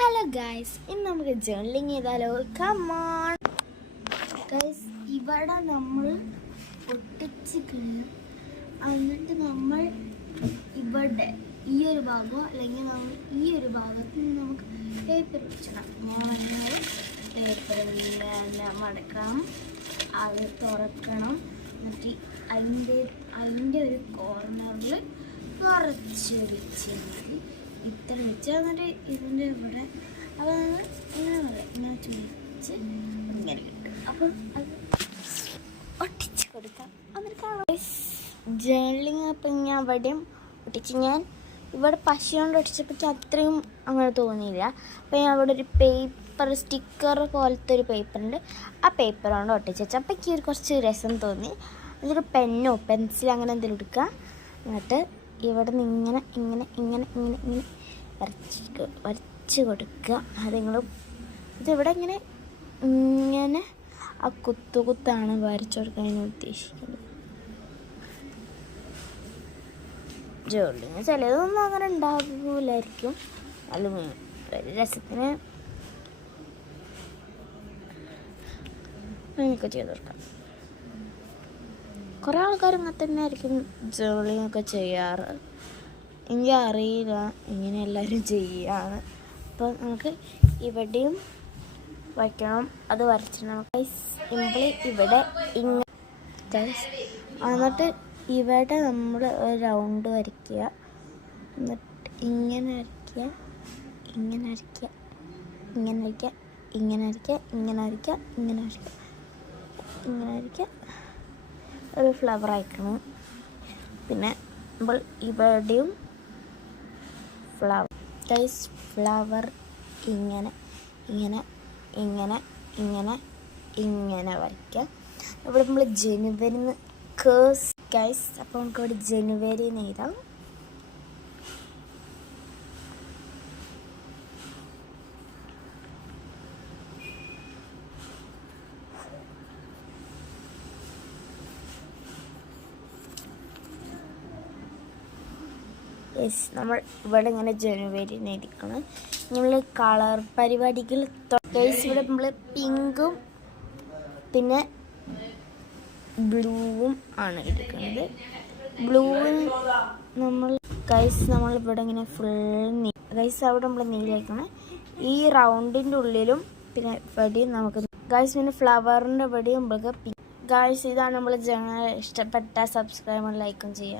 Hello guys, ഇന്ന് നമുക്ക് journalling ചെയ്താലോ? കമോൺ ഗൈസ്, ഇവിടെ നമ്മൾ ഒട്ടിച്ചിട്ടുണ്ട്. എന്നിട്ട് നമ്മൾ ഇവിടെ ഈ ഒരു ഭാഗമോ അല്ലെങ്കിൽ നമ്മൾ ഈ ഒരു ഭാഗത്ത് നിന്ന് നമുക്ക് പേപ്പർ പിടിച്ചണം. ഞാൻ പറഞ്ഞാൽ പേപ്പർ മടക്കണം, അത് തുറക്കണം. എന്നിട്ട് അതിൻ്റെ ഒരു കോർണറിൽ കുറച്ച് വെച്ച് ഇത്ര വെച്ച് എന്നിട്ട് ഇതിൻ്റെ ഇവിടെ അതാണ് ഇങ്ങനെ പറയാം, ഇങ്ങനെ ചുളിച്ച് ഇങ്ങനെ കിട്ടും. അപ്പം അത് ഒട്ടിച്ച് കൊടുക്കാം. എന്നിട്ട് ജേർണലിങ് അപ്പം ഞാൻ അവിടെയും ഒട്ടിച്ച്, ഞാൻ ഇവിടെ പശ കൊണ്ട് ഒട്ടിച്ചപ്പോൾ അത്രയും അങ്ങനെ തോന്നിയില്ല. അപ്പോൾ ഞാൻ അവിടെ ഒരു പേപ്പർ സ്റ്റിക്കർ പോലത്തെ ഒരു പേപ്പറുണ്ട്, ആ പേപ്പർ കൊണ്ട് ഒട്ടിച്ച് വെച്ചാൽ അപ്പോൾ എനിക്ക് കുറച്ച് രസം തോന്നി. എന്നിട്ട് പെന്നോ പെൻസിൽ അങ്ങനെ എന്തെങ്കിലും എടുക്കുക. എന്നിട്ട് ഇവിടെ നിന്ന് ഇങ്ങനെ ഇങ്ങനെ ഇങ്ങനെ ഇങ്ങനെ ഇങ്ങനെ വരച്ച് കൊടുക്കുക. അത് ഇതിവിടെ ഇങ്ങനെ ഇങ്ങനെ ആ കുത്താണ് വരച്ചു കൊടുക്കാൻ ഞാൻ ഉദ്ദേശിക്കുന്നത്. ജോലിന് ചിലതൊന്നും അങ്ങനെ ഉണ്ടാകൂലായിരിക്കും, അല്ലെങ്കിൽ ഒരു രസത്തിന് അങ്ങനെയൊക്കെ ചെയ്ത് കൊടുക്കാം. കുറേ ആൾക്കാർ ഇങ്ങനെ തന്നെ ആയിരിക്കും ജോലിയൊക്കെ ചെയ്യാറ്. എനിക്ക് അറിയില്ല ഇങ്ങനെ എല്ലാവരും ചെയ്യാന്ന്. അപ്പോൾ നമുക്ക് ഇവിടെയും വയ്ക്കണം, അത് വരച്ചിട്ട് നമുക്ക് സിമ്പിളി ഇവിടെ എന്നിട്ട് ഇവിടെ നമ്മൾ ഒരു റൗണ്ട് വരയ്ക്കുക. എന്നിട്ട് ഇങ്ങനെ വരയ്ക്കുക, ഇങ്ങനെ വരയ്ക്കുക, ഇങ്ങനെ വരയ്ക്കുക, ഇങ്ങനെ വരയ്ക്കുക, ഇങ്ങനെ വരയ്ക്കുക, ഇങ്ങനെ വരയ്ക്കുക, ഇങ്ങനെ വരയ്ക്കുക. ഒരു ഫ്ലവർ അയക്കണം. പിന്നെ നമ്മൾ ഇവിടെയും ഫ്ലവർ ഇങ്ങനെ ഇങ്ങനെ ഇങ്ങനെ ഇങ്ങനെ ഇങ്ങനെ വരയ്ക്കുക. ഇവിടെ നമ്മൾ ജനുവരി കേസ് ഗൈസ്, അപ്പോൾ നമുക്ക് ഇവിടെ ജനുവരി എഴുതാം. നമ്മൾ ഇവിടെ ഇങ്ങനെ ജനുവരി എഴുതിക്കണം. നമ്മൾ കളർ പരിപാടികൾ ഗൈസ്, ഇവിടെ നമ്മൾ പിങ്കും പിന്നെ ബ്ലൂവും ആണ് എടുക്കുന്നത്. ബ്ലൂവിന് നമ്മൾ ഇവിടെ ഇങ്ങനെ ഫുൾ ഗൈസ് അവിടെ നമ്മൾ നീല വയ്ക്കണം. ഈ റൗണ്ടിൻ്റെ ഉള്ളിലും പിന്നെ ഇവിടെയും നമുക്ക് ഗൈസ്, പിന്നെ ഫ്ലവറിൻ്റെ ഇവിടെയും നമുക്ക് ഗൈസ്. ഇതാണ് നമ്മൾ ഇഷ്ടപ്പെട്ട സബ്സ്ക്രൈബ് ലൈക്കും ചെയ്യുക.